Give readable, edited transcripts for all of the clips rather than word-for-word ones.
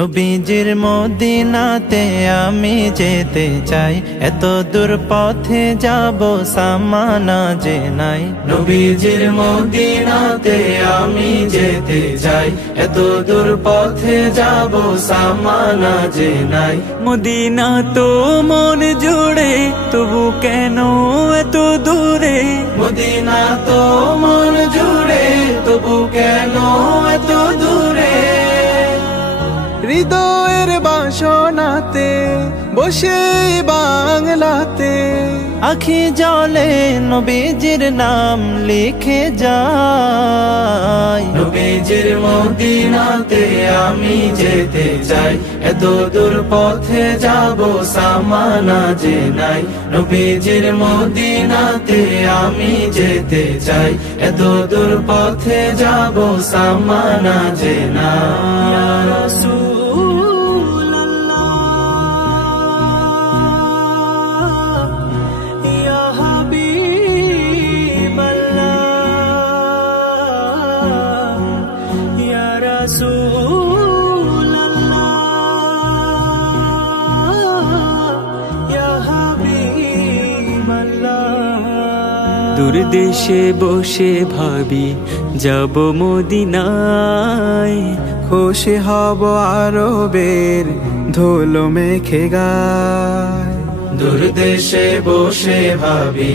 নবীজির মদিনাতে আমি যেতে চাই, এত দূর পথে যাব সামানা যে নাই। নবীজির মদিনাতে আমি যেতে চাই, এত দূর পথে যাব সামানা যে নাই। মদিনা তো মন জুড়ে, তবু কেন এত দূরে? মদিনা তো মন জুড়ে, তবু কেন এত দূরে? হৃদয়ের বাসনাতে বসে বাংলাতে আখি জলে নবীজির নাম লিখে যাই। নবীজির মদিনাতে আমি যেতে চাই, এত দূর পথে যাব সামানা যে নাই। নবীজির মদিনাতে আমি যেতে চাই, এত দূর পথে যাব সামানা যে নাই। দূর দেশে বসে ভাবি যাব মদিনায়, খুশি হব আরবের ধুলো মেখে গায়। দূর দেশে বসে ভাবি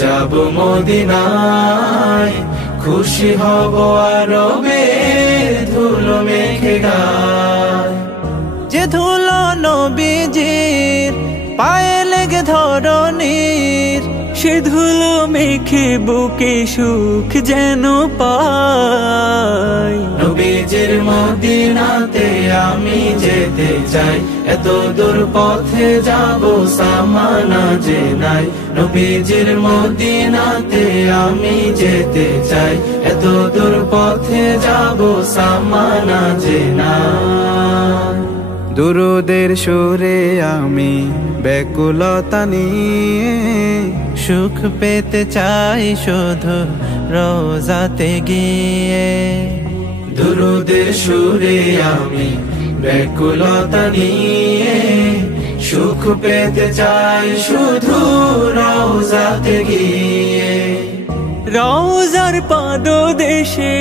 যাব মদিনায়, খুশি হব আরবের ধুলো মেখে গায়। যে ধুলো নবীজির পায়ে লেগে ধরণীর, সে ধুলো মেখে বুকে সুখ যেন পাই। নবীজির মদিনাতে আমি যেতে চাই, এত দূর পথে যাব সামানা যে নাই। নবীজির মদিনাতে আমি যেতে চাই, এত দূর পথে যাব সামানা যে নাই। দুরুদের সুরে আমি ব্যাকুলতা নিয়ে সুখ পেতে চাই শুধু রোজাতে গিয়ে। দুরুদের সুরে আমি ব্যাকুলতা নিয়ে সুখ পেতে চাই শুধু রোজাতে গিয়ে। রওজার পাদদেশে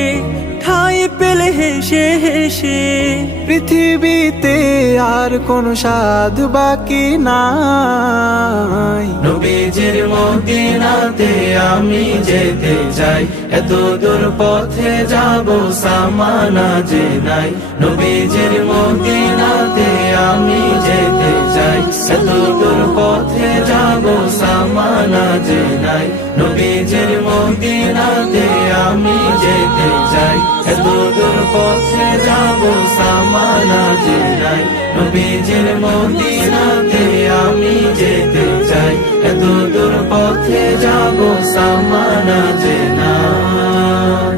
ঠাই পেলে হেসে হেসে, পৃথিবীতে আর কোন স্বাদ বাকি নাই। নবীজির মদিনাতে আমি যেতে চাই, এত দূর পথে যাব সামানা যে নাই। নবীজির মদিনাতে আমি যেতে চাই, এত দূর পথে যাব সামানা যে নাই। নবীজির মদিনাতে আমি যেতে চাই, এত দূর পথে যাব সামানা যে নাই। নবীজির মদিনাতে আমি যেতে চাই, এত দূর পথে যাব সামানা যে নাই।